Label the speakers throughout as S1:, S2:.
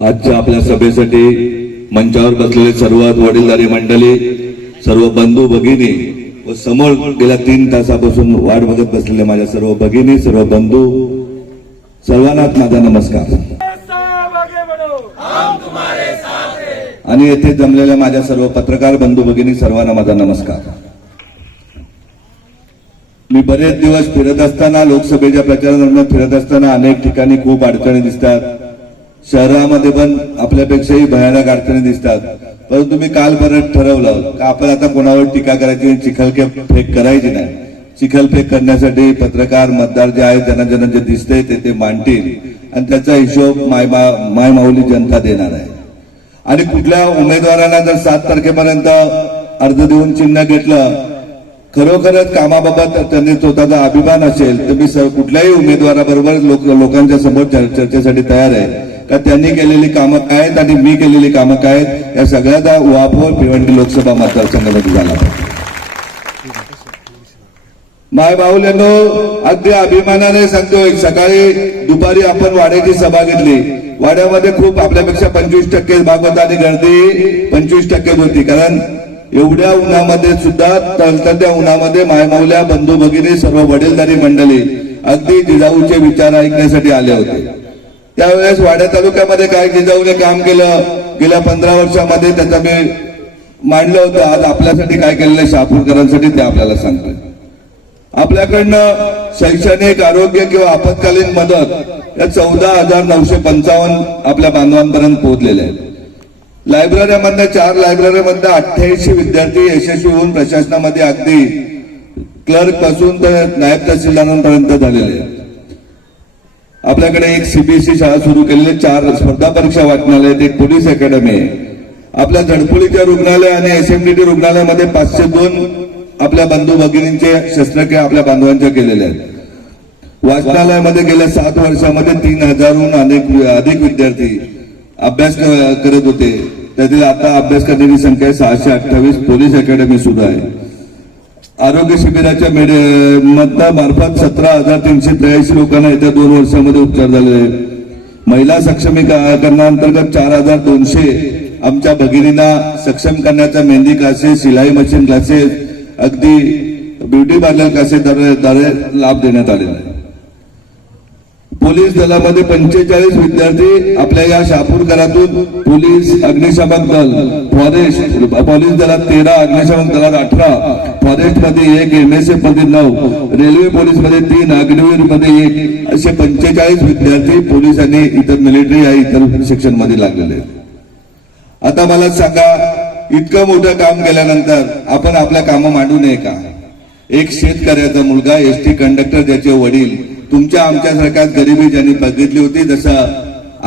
S1: आजच्या आपल्या सभेसाठी मंचावर बसलेले सर्वात वडीलधारी मंडळी सर्व बंधू भगिनी व समोर गेल्या तीन तासापासून वाट बघत बसलेले माझ्या सर्व भगिनी सर्व बंधू सर्वांनाच माझा नमस्कार. आणि येथे जमलेल्या माझ्या सर्व पत्रकार बंधू भगिनी सर्वांना माझा नमस्कार. मी बरेच दिवस फिरत असताना लोकसभेच्या प्रचारादरम्यान फिरत असताना अनेक ठिकाणी खूप अडचणी दिसतात. शहरामध्ये पण आपल्यापेक्षाही भयानक अडचणी दिसतात. परंतु मी काल परत ठरवलं का आपण आता कोणावर टीका करायची चिखलके फेक करायची नाही. चिखलफेक करण्यासाठी पत्रकार मतदार जे आहेत ज्यांना ज्यांना जे दिसते ते ते मांडतील. आणि त्याचा हिशोब माय माय माऊली जनता देणार आहे. आणि कुठल्या उमेदवारांना जर सात तारखेपर्यंत अर्ज देऊन चिन्ह घेतलं खरोखरच कामाबाबत त्यांनी स्वतःचा अभिमान असेल तर मी कुठल्याही उमेदवाराबरोबर लोक लोकांच्या समोर चर्चेसाठी तयार आहे. का त्यांनी केलेली कामं काय आहेत आणि मी केलेली कामं काय आहेत या सगळ्याचा वापर भिवंडी लोकसभा मतदारसंघामध्ये झाला माय बाहुल्यांनो अगदी अभिमानाने सांगतो सकाळी दुपारी आपण वाड्याची सभा घेतली. वाड्यामध्ये खूप आपल्यापेक्षा पंचवीस टक्के भाग होता आणि गर्दी पंचवीस टक्के होती. कारण एवढ्या उन्हामध्ये सुद्धा तळतळत्या उन्हामध्ये मायमावल्या बंधू भगिनी सर्व वडीलधारी मंडळी अगदी जिजाऊचे विचार ऐकण्यासाठी आले होते. त्यावेळेस वाड्या तालुक्यामध्ये काय जिजाऊने काम केलं गेल्या पंधरा वर्षामध्ये त्याचा मी मांडलं होतं. आज आपल्यासाठी काय केलेलं आहे शहापूरकरांसाठी ते आपल्याला सांगतोय. आपल्याकडनं शैक्षणिक आरोग्य किंवा आपत्कालीन मदत या चौदा हजार नऊशे पंचावन्न आपल्या बांधवांपर्यंत पोहोचलेल्या आहेत. लायब्ररीमधनं चार लायब्ररीमधनं अठ्ठ्याऐंशी विद्यार्थी यशस्वी होऊन प्रशासनामध्ये अगदी क्लर्कपासून तर नायब तहसीलदारांपर्यंत झालेले आहेत. आपल्याकडे एक सीबीएसई शाळा सुरू केलेली चार स्पर्धा परीक्षा वाचनालय आहेत. एक पोलीस अकॅडमी आहे. आपल्या झडपुलीच्या रुग्णालय आणि एसएमडीटी रुग्णालयामध्ये पाचशे दोन आपल्या बंधू भगिनींचे शस्त्रक्रिया आपल्या बांधवांच्या केलेल्या आहेत. वाचनालयामध्ये गेल्या सात वर्षामध्ये तीन हजारहून अनेक अधिक विद्यार्थी अभ्यास करत होते. त्यातील आता अभ्यास करण्याची संख्या सहाशे अठ्ठावीस पोलीस अकॅडमी सुद्धा आहे. आरोग्य शिबिराच्या मेड मधनं मार्फत सतरा हजार तीनशे त्र्याऐंशी लोकांना येत्या दोन वर्षामध्ये उपचार झालेले आहेत. महिला सक्षमीकरणाअंतर्गत चार हजार दोनशे आमच्या भगिनींना सक्षम करण्याचा मेहंदी क्लासेस शिलाई मशीन क्लासेस अगदी ब्युटी पार्लर क्लासेस द्वारे लाभ देण्यात आलेला आहे पोलीस दलामध्ये पंचेचाळीस विद्यार्थी आपल्या या शहापूरकरातून पोलीस अग्निशामक दल फॉरेस्ट पोलीस दलात तेरा अग्निशामक दलात अठरा फॉरेस्टमध्ये एक एम एस एफमध्ये नऊ रेल्वे पोलीसमध्ये तीन अग्निवीरमध्ये एक असे पंचेचाळीस विद्यार्थी पोलीस आणि इतर मिलिटरी या इतर सेक्शनमध्ये लागलेले आता मला सांगा इतकं मोठं काम केल्यानंतर आपण आपल्या कामं मांडू नये का? एक शेतकऱ्याचा मुलगा एसटी कंडक्टर त्याचे वडील तुमच्या आमच्यासारख्या गरिबी ज्यांनी बघितली होती जसं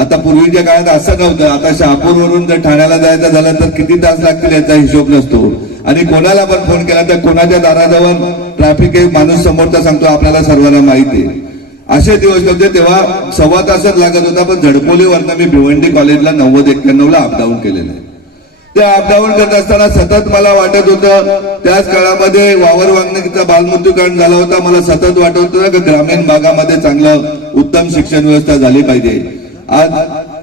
S1: आता पूर्वीच्या काळात असं नव्हतं. आता शहापूरवरून जर ठाण्याला जायचं झालं तर किती तास लागतील याचा हिशोब नसतो. आणि कोणाला पण फोन केला तर कोणाच्या दाराजवळ ट्रॅफिक एक माणूस समोरचा सांगतो आपल्याला सर्वांना माहिती आहे. असे दिवस नव्हते तेव्हा सव्वा तासात लागत होता पण झडपोलीवरनं मी भिवंडी कॉलेजला नव्वद एक्क्याण्णवला अपडाऊन केलेलं आहे. त्या अपडाऊन करत असताना सतत मला वाटत होतं त्याच काळामध्ये वावर वागणीचा बालमृत्यूकांड झाला होता. मला सतत वाटत होतं की ग्रामीण भागामध्ये चांगलं उत्तम शिक्षण व्यवस्था झाली पाहिजे. आज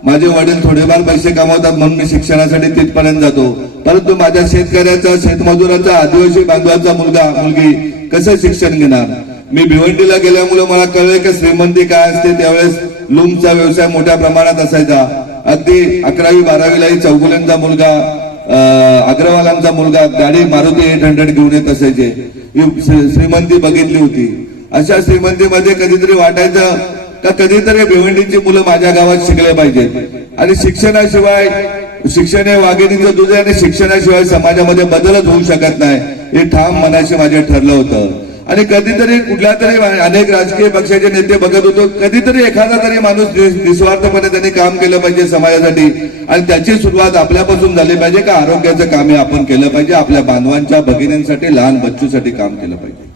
S1: माझे वडील थोडेफार पैसे कमवतात म्हणून मी शिक्षणासाठी तिथपर्यंत जातो. परंतु माझ्या शेतकऱ्याचा शेतमजुराचा आदिवासी बांधवाचा मुलगा मुलगी कसं शिक्षण घेणार? मी भिवंडीला गेल्यामुळे मला कळलं की श्रीमंती काय असते त्यावेळेस लूमचा व्यवसाय मोठ्या प्रमाणात असायचा. अगदी अकरावी बारावीलाही चौगुल्यांचा मुलगा अग्रवालांचा मुलगा गाडी मारुती एट हंड्रेड घेऊन येत असायचे. श्रीमंती बघितली होती. अशा श्रीमंतीमध्ये कधीतरी वाटायचं का कधीतरी भिवंडीची मुलं माझ्या गावात शिकले पाहिजेत आणि शिक्षणाशिवाय शिक्षण हे वाघिणीचं दुध आणि शिक्षणाशिवाय समाजामध्ये बदलच होऊ शकत नाही. हे ठाम मनाशी माझे ठरलं होतं. आणि कधीतरी कुठल्या तरी अनेक राजकीय पक्षाचे नेते बघत होतो. कधीतरी एखादा तरी माणूस निस्वार्थपणे त्यांनी काम केलं पाहिजे समाजासाठी. आणि त्याची सुरुवात आपल्यापासून झाली पाहिजे का आरोग्याचं काम हे आपण केलं पाहिजे? आपल्या बांधवांच्या भगिनींसाठी लहान बच्चूसाठी काम केलं पाहिजे.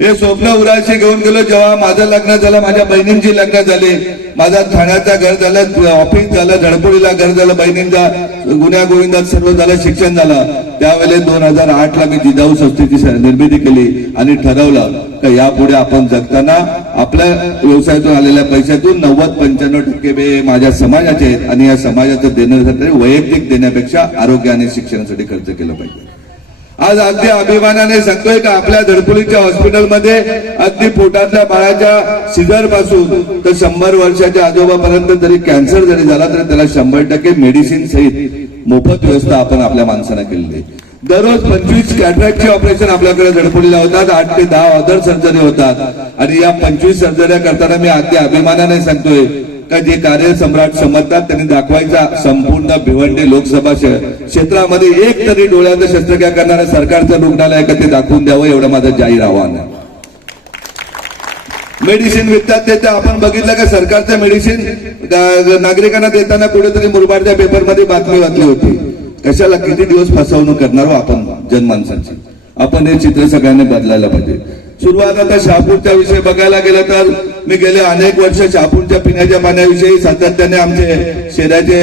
S1: हे स्वप्न उराशी घेऊन गेलो जेव्हा माझं लग्न झालं माझ्या बहिणींची लग्न झाली. माझा ठाण्याचा घर झालं ऑफिस झालं धडपोडीला घर झालं बहिणींचा गुन्ह्या गोविंदात सर्व झालं शिक्षण झालं. त्यावेळेस दोन हजार आठ ला मी जिजाऊ संस्थेची निर्मिती केली आणि ठरवलं तर यापुढे आपण जगताना आपल्या व्यवसायातून आलेल्या पैशातून नव्वद पंच्याण्णव टक्के माझ्या समाजाचे आहेत. आणि या समाजाचं देण्यासाठी वैयक्तिक देण्यापेक्षा आरोग्य आणि शिक्षणासाठी खर्च केलं पाहिजे. आज अगदी अभिमानाने सांगतोय का आपल्या धडपुलीच्या हॉस्पिटलमध्ये अगदी पोटातल्या बाळाच्या सिझरपासून तर शंभर वर्षाच्या आजोबापर्यंत जरी कॅन्सर जरी झाला तरी त्याला शंभर टक्के मेडिसिन सहित मोफत व्यवस्था आपण आपल्या माणसांना केलेली आहे. दररोज पंचवीस कॅटरॅक्टचे ऑपरेशन आपल्याकडे धडपोलीला होतात आठ ते दहा अदर सर्जरी होतात. आणि या पंचवीस सर्जऱ्या करताना मी अगदी अभिमानाने सांगतोय का जे कार्यसम्राट समजतात त्यांनी दाखवायचा संपूर्ण भिवंडी लोकसभा क्षेत्रामध्ये एक तरी डोळ्याचं शस्त्रक्रिया करणारं सरकारचं रुग्णालय का ते दाखवून द्यावं एवढं माझं जाहीर आव्हान आहे. मेडिसिन विकतात ते तर आपण बघितलं का सरकारचं मेडिसिन नागरिकांना देताना कुठेतरी मुरबाडच्या पेपरमध्ये बातमी वाचली होती. कशाला किती दिवस फसवणूक करणार हो आपण जनमानसांची? आपण हे चित्र सगळ्यांनी बदलायला पाहिजे. सुरुवात आता शहापूरच्या विषयी बघायला गेलं तर मी गेले अनेक वर्ष शहापूरच्या पिण्याच्या पाण्याविषयी सातत्याने आमचे शहराचे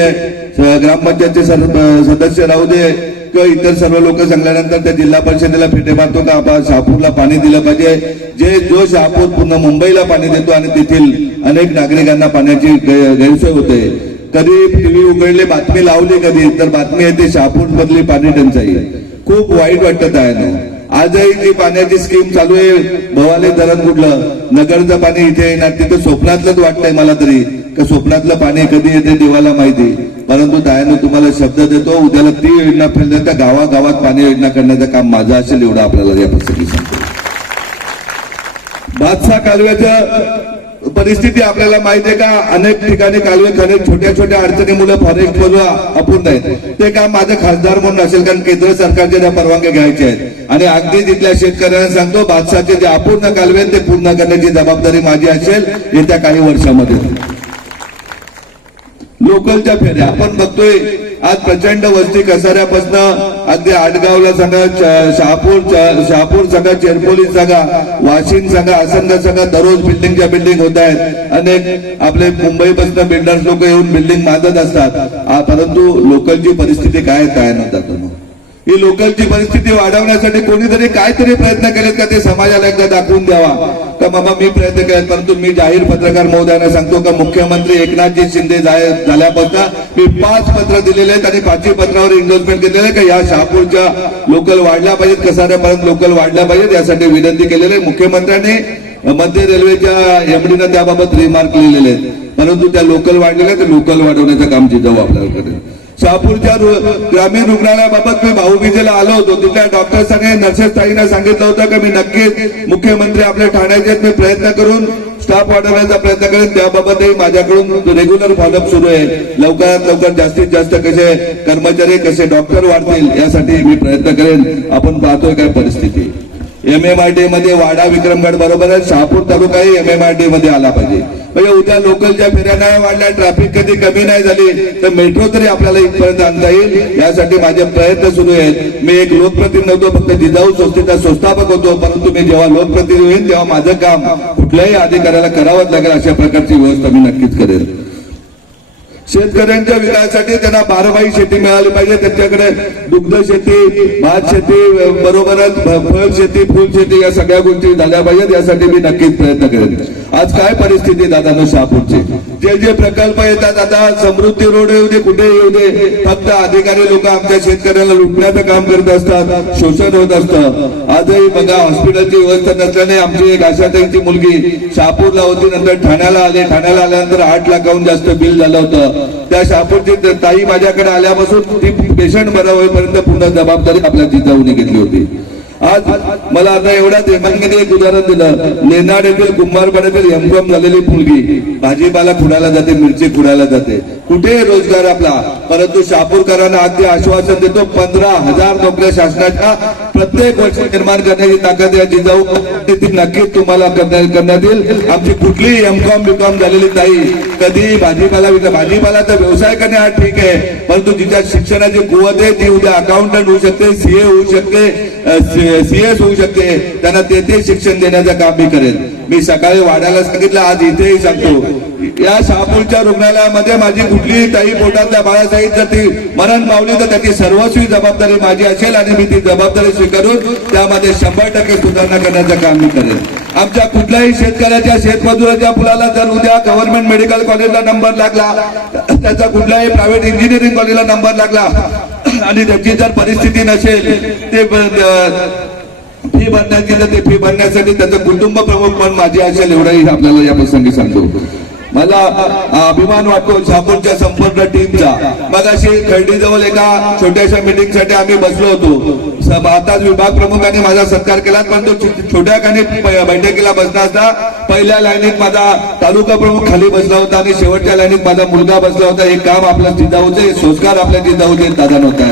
S1: ग्रामपंचायतचे सदस्य राहू दे किंवा इतर सर्व लोक सांगल्यानंतर त्या जिल्हा परिषदेला फेटे मारतो का आपण शहापूरला पाणी दिलं पाहिजे. जे जो शहापूर पूर्ण मुंबईला पाणी देतो आणि तेथील अनेक नागरिकांना पाण्याची गैरसोय होते. कधी टीव्ही उघडली बातमी लावली कधी तर बातमी येते शहापूर मधली पाणी टंचाई. खूप वाईट वाटत आहे ना आजही ती पाण्याची स्कीम चालू आहे. भवाले धरण कुठलं? नगरचं पाणी इथे येणार. तिथं स्वप्नातलंच वाटतंय मला तरी. का स्वप्नातलं पाणी कधी येते देवाला माहिती? परंतु दयानं तुम्हाला शब्द देतो उद्याला ती योजना फैलणार तर गावागावात पाणी योजना करण्याचं काम माझं असेल एवढं आपल्याला या प्रसंगी सांगतो. भातसा कालव्याच्या परिस्थिती आपल्याला माहिती आहे का? अनेक ठिकाणी कालवे खरे छोट्या छोट्या अडचणी मुलं फॉरेस्ट बोलवा अपूर्ण आहेत. ते काम माझं खासदार म्हणून असेल कारण केंद्र सरकारच्या त्या परवानग्या घ्यायच्या आहेत. आणि अगदी तिथल्या शेतकऱ्यांना सांगतो भातसाचे जे अपूर्ण कालवे ते पूर्ण करण्याची जबाबदारी माझी असेल येत्या काही वर्षामध्ये. लोकलच्या फेऱ्या. आपण बघतोय आज प्रचंड वस्ती कसाऱ्यापासून अगदी आडगावला सांगा शहापूर शहापूर सांगा चेरपोली सांगा वाशिम सांगा आसनगाव सांगा दररोज बिल्डिंगच्या बिल्डिंग होत आहेत. अनेक आपले मुंबईपासून बिल्डर्स लोक येऊन बिल्डिंग बांधत असतात. परंतु लोकलची परिस्थिती काय काय नव्हता ही लोकलची परिस्थिती वाढवण्यासाठी कोणीतरी काहीतरी प्रयत्न केलेत का ते समाजाला एकदा दाखवून द्यावा? का बाबा मी प्रयत्न केलेत परंतु मी जाहीर पत्रकार महोदयांना सांगतो का मुख्यमंत्री एकनाथजी शिंदे झाल्यापासून मी पाच पत्र दिलेले आहेत आणि पाचही पत्रावर एन्डोर्समेंट केलेले आहे का या शहापूरच्या लोकल वाढल्या पाहिजेत कसाऱ्यापर्यंत लोकल वाढल्या पाहिजेत यासाठी विनंती केलेली आहे. मुख्यमंत्र्यांनी मध्य रेल्वेच्या एमडीनं त्याबाबत रिमार्क लिहिलेले आहेत. परंतु त्या लोकल वाढलेल्या तर लोकल वाढवण्याचं काम जिजाऊ हो आपल्याला करेल शहापूरच्या ग्रामीण रुग्णालयाबाबत मी भाऊबीजेला आलो होतो. तिथल्या डॉक्टर्सांनी नर्सेस ताईंना सांगितलं होतं की मी नक्कीच मुख्यमंत्री आपल्या ठाण्याचे मी प्रयत्न करून स्टाफ वाढवण्याचा प्रयत्न करेन. त्याबाबतही माझ्याकडून रेग्युलर फॉलोअप सुरू आहे. लवकरात लवकर जास्तीत जास्त कसे कर्मचारी कसे डॉक्टर वाढतील यासाठी मी प्रयत्न करेन. आपण पाहतोय काय परिस्थिती. एम एम आर डी मध्ये वाडा विक्रमगड बरोबर आहे. शहापूर तालुकाही एम एम आर डी मध्ये आला पाहिजे. म्हणजे उद्या लोकलच्या फेऱ्या नाही वाढल्या ट्रॅफिक कधी कमी नाही झाली तर मेट्रो तरी आपल्याला इथपर्यंत आणता येईल. यासाठी माझे प्रयत्न सुरू आहेत. मी एक लोकप्रतिनिधी नव्हतो फक्त जिजाऊ संस्थेचा संस्थापक होतो परंतु मी जेव्हा लोकप्रतिनिधी होईल तेव्हा माझं काम कुठल्याही अधिकाऱ्याला करावंच लागेल अशा प्रकारची व्यवस्था मी नक्कीच करेल. शेतकऱ्यांच्या विकासासाठी त्यांना बारमाही शेती मिळाली पाहिजे. त्यांच्याकडे दुग्ध शेती भात शेती बरोबरच फळ शेती फुल शेती या सगळ्या गोष्टी झाल्या पाहिजेत. यासाठी मी नक्कीच प्रयत्न करेन. आज काय परिस्थिती दादा शहापूरची जे जे प्रकल्प येतात आता समृद्धी रोड येऊ दे कुठे येऊ दे फक्त अधिकारी लोक आमच्या शेतकऱ्याला लुटण्याचं काम करत असतात शोषण होत असतं. आजही बघा हॉस्पिटलची व्यवस्था नसल्याने आमची एक आशाताईची मुलगी शहापूरला होती नंतर ठाण्याला आले. ठाण्याला आल्यानंतर आठ लाखाहून जास्त बिल झालं होतं. त्या शहापूरची ताई माझ्याकडे आल्यापासून ती पेशंट बरा होईपर्यंत पूर्ण जबाबदारी आपल्या जिजाऊने घेतली होती. आज मला आता एवढ्या हेमांगीने एक उदाहरण दिलं. लेनाड येथील कुंभारपाड्यातील एमकॉम झालेली मुलगी भाजीपाला खुडायला जाते मिरची खुडायला जाते. कुठे रोजगार आपला. परंतु शापूरकरांना अगदी आश्वासन देतो पंधरा हजार नोकऱ्या शासनाच्या प्रत्येक वर्षी निर्माण करण्याची ताकद या जिजाऊ ती नक्कीच तुम्हाला करण्यात येईल. आमची कुठलीही एमकॉम बीकॉम झालेली ताई कधी भाजीपाला भाजीपाला भाजीपालाचा व्यवसाय करणे हा ठीक आहे. परंतु जिच्या शिक्षणाची कुवत आहे ती उद्या अकाउंटंट होऊ शकते सीए होऊ शकते. सीएस होऊ शकते. त्यांना तेथे शिक्षण देण्याचं काम मी करेल. मी सकाळी वाढायला सांगितलं आज इथेही सांगतो. या शहापूरच्या रुग्णालयामध्ये माझी कुठलीही ताई पोटातल्या बाळासाहेब जर ती मरण पावली तर त्याची सर्वस्वी जबाबदारी माझी असेल आणि मी ती जबाबदारी स्वीकारून त्यामध्ये शंभर टक्के सुधारणा करण्याचं काम मी करेन आमच्या कुठल्याही शेतकऱ्याच्या शेतमजुराच्या मुलाला जर उद्या गव्हर्नमेंट मेडिकल कॉलेजला नंबर लागला त्याचा कुठल्याही प्रायव्हेट इंजिनिअरिंग कॉलेजला नंबर लागला आणि त्याची जर परिस्थिती नसेल ते फी भरण्याची तर ते फी भरण्यासाठी त्याचं कुटुंब प्रमुख पण माझी असेल एवढंही आपल्याला या प्रसंगी सांगतो. मला अभिमान वाटतो शहापूरच्या संपूर्ण टीमचा मग अशी खर्डीजवळ एका छोट्याशा मीटिंगसाठी आम्ही बसलो होतो. स- विभाग प्रमुखांनी माझा सत्कार केला पण तो छोट्या कानी बैठकीला बसला असता. पहिल्या लाईनीत माझा तालुका प्रमुख खाली बसला होता आणि शेवटच्या लाईनीत माझा मुलगा बसला होता. हे काम आपल्या जिजाऊचे हे संस्कार आपल्या जिजाऊचे दादा नव्हता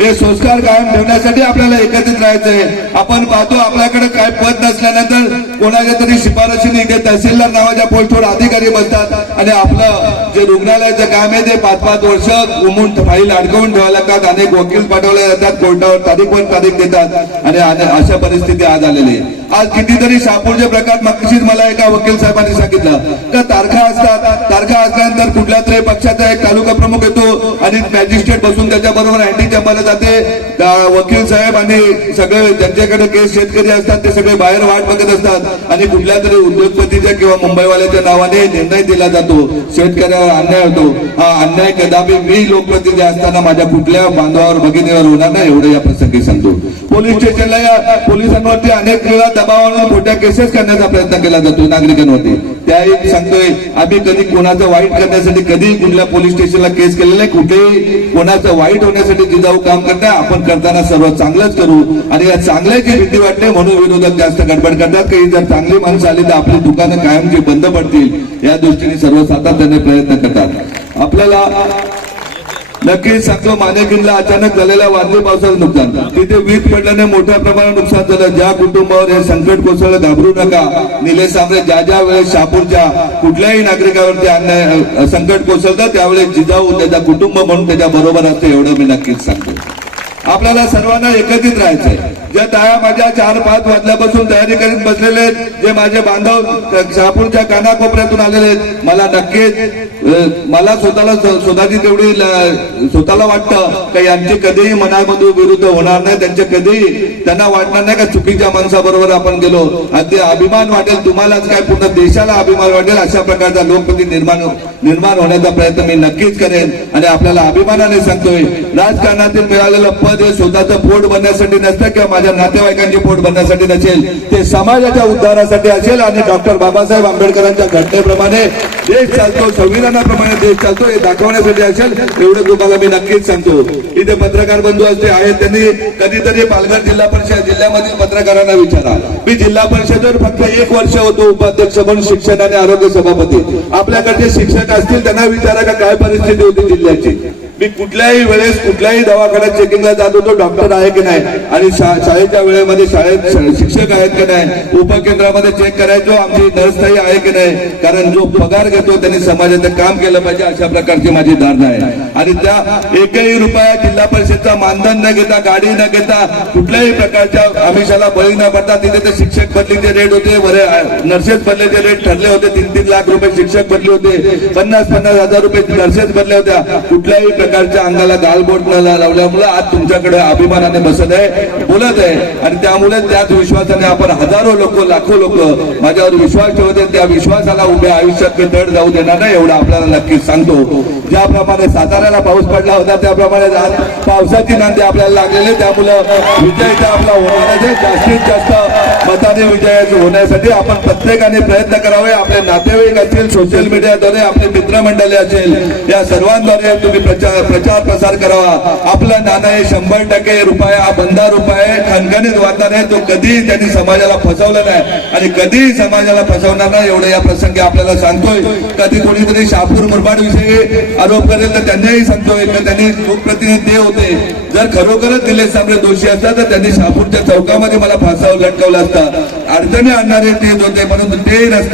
S1: हे संस्कार कायम ठेवण्यासाठी आपल्याला एकत्रित राहायचंय. आपण पाहतो आपल्याकडे काय पद नसल्यानंतर कोणाच्या तरी शिफारशीने इथे तहसीलदार नावाच्या पोलथोड अधिकारी बसतात आणि आपलं जे रुग्णालयाचं काम आहे ते पाच पाच वर्ष उमून फाईल अडकवून ठेवायला लागतात. अनेक वकील पाठवले जातात. कोर्टावर तारीखवर तारीख देतात. आणि अशा परिस्थिती आज आलेली आहे. आज कितीतरी शापूरचे प्रकार मगशीच मला एका वकील साहेबांनी सांगितलं. का तारखा असतात? तारखा असल्यानंतर कुठल्या तरी पक्षाचा एक तालुका प्रमुख येतो आणि मॅजिस्ट्रेट बसून त्याच्याबरोबर अँटी चंपाला जाते. वकील साहेब आणि सगळे ज्यांच्याकडे केस शेतकरी असतात ते सगळे बाहेर वाट बघत असतात. आणि कुठल्या तरी उद्योगपतीच्या किंवा मुंबईवाल्याच्या नावाने निर्णय दिला जातो. शेतकऱ्यावर अन्याय होतो. हा अन्याय कदापि मी लोकप्रतिनिधी असताना माझ्या कुठल्या बांधवावर भगिनीवर होणार नाही एवढं या प्रसंगी सांगतो. पोलीस स्टेशनला या पोलिसांवरती अनेक वेळा दबावावर मोठ्या खोट्या केसेस करण्याचा प्रयत्न केला जातो नागरिकांवरती. त्याही सांगतोय आम्ही कधी कोणाचं वाईट करण्यासाठी कधी कुठल्या पोलीस स्टेशनला केस केलेला नाही कुठेही कोणाचं वाईट होण्यासाठी जिजाऊ काम करणार आपण करताना सर्व चांगलंच करू. आणि या चांगल्याची भीती वाटते म्हणून विरोधक जास्त गडबड करतात की जर चांगली माणसं आली तर आपली दुकानं कायमची बंद पडतील. या दृष्टीने सर्व सातत्याने प्रयत्न करतात. आपल्याला नक्कीच सांगतो माने किल्ला अचानक झालेल्या वादळी पावसाचं नुकसान. तिथे वीज पडल्याने मोठ्या प्रमाणात नुकसान झालं. ज्या कुटुंबावर हे संकट कोसळलं घाबरू नका. निलेश सांबरे ज्या ज्या वेळेस शापूरच्या कुठल्याही नागरिकावरती अन्याय संकट कोसळतं त्यावेळेस जिजाऊ त्याचा कुटुंब म्हणून त्याच्या बरोबर असते एवढं मी नक्कीच सांगतो. आपल्याला सर्वांना एकत्रित राहायचंय. ज्या ताया माझ्या चार पाच वाजल्यापासून तयारी करीत बसलेले आहेत जे माझे बांधव शहापूरच्या कानाकोपऱ्यातून आलेले आहेत मला नक्कीच मला स्वतःला स्वतःची तेवढी स्वतःला वाटतं का यांचे कधीही मनामधून विरुद्ध होणार नाही त्यांचे कधीही त्यांना वाटणार नाही का चुकीच्या माणसाबरोबर आपण गेलो. आणि ते अभिमान वाटेल तुम्हालाच काय पूर्ण देशाला अभिमान वाटेल अशा प्रकारचा लोकप्रती निर्माण निर्माण होण्याचा प्रयत्न मी नक्कीच करेन आणि आपल्याला अभिमानाने सांगतोय राजकारणातील मिळालेलं पद हे स्वतःचं पोट बनण्यासाठी नसतं किंवा माझ्या नातेवाईकांचे पोट भरण्यासाठी नसेल ते समाजाच्या उद्धारासाठी असेल आणि डॉक्टर बाबासाहेब आंबेडकरांच्या घटनेप्रमाणे देश चालतो संविधानाप्रमाणे देश चालतो हे दाखवण्यासाठी असेल एवढं तुम्हाला मी नक्कीच सांगतो. इथे पत्रकार बंधू असते आहेत त्यांनी कधीतरी पालघर जिल्हा परिषद जिल्ह्यामधील पत्रकारांना विचारा. मी जिल्हा परिषदेवर फक्त एक वर्ष होतो उपाध्यक्ष म्हणून शिक्षण आणि आरोग्य सभापती. आपल्याकडचे शिक्षक असतील त्यांना विचारा का काय परिस्थिती होती जिल्ह्याची. मी कुठल्याही वेळेस कुठल्याही दवाखान्यात चेकिंगला जात होतो. डॉक्टर आहे की नाही? आणि शाळेच्या वेळेमध्ये शाळेत शिक्षक आहेत की नाही? उपकेंद्रामध्ये चेक करायचो. आमची नर्सताई आहे की नाही? कारण जो पगार घेतो त्यांनी समाजाचं काम केलं पाहिजे अशा प्रकारची माझी धारणा आहे. आणि त्या एकही रुपया जिल्हा परिषदचा मानधन न घेता गाडी न घेता कुठल्याही प्रकारच्या आमिषाला बळी न पडता तिथे ते शिक्षक बदलीचे रेट होते. बरे नर्सेस बदलीचे रेट ठरले होते. तीन तीन लाख रुपये शिक्षक बदले होते. पन्नास पन्नास हजार रुपये नर्सेस बदल्या होत्या. कुठल्याही प्रकारच्या अंगाला गालबोट न लावल्यामुळे आज तुमच्याकडे अभिमानाने बसत आहे बोलत आहे. आणि त्यामुळे त्याच विश्वासाने आपण हजारो लोक लाखो लोक माझ्यावर विश्वास ठेवते त्या विश्वासाला उभ्या आयुष्यात धड जाऊ देणार नाही एवढं आपल्याला नक्कीच सांगतो. ज्याप्रमाणे साताऱ्याला पाऊस पडला होता त्याप्रमाणे पावसाची नांदी आपल्याला लागलेली. त्यामुळं विजयाचा आपला होणार जास्तीत जास्त मताने विजय होण्यासाठी आपण प्रत्येकाने प्रयत्न करावे. आपले नातेवाईक असतील सोशल मीडियाद्वारे आपले मित्रमंडळी असेल या सर्वांद्वारे तुम्ही प्रचार प्रचार प्रसार करावा. आपलं नाणं हे शंभर टक्के रुपये हा बंधा रुपये खणखणीत वाटणार आहे. तो कधीही त्यांनी समाजाला फसवलं नाही. आणि कधीही समाजाला फसवणार नाही एवढं या प्रसंगी आपल्याला सांगतोय. कधी कोणीतरी शापूर मुरबाड विषयी आरोप करेल तर त्यांनाही सांगतोय का त्यांनी लोकप्रतिनिधी ते होते. जर खरोखरच निलेश सांबरे दोषी असतात तर त्यांनी शहापूरच्या चौकामध्ये मला फासावर लटकवलं असतं. अडचणी आणणारे तेच होते म्हणून ते रस्ते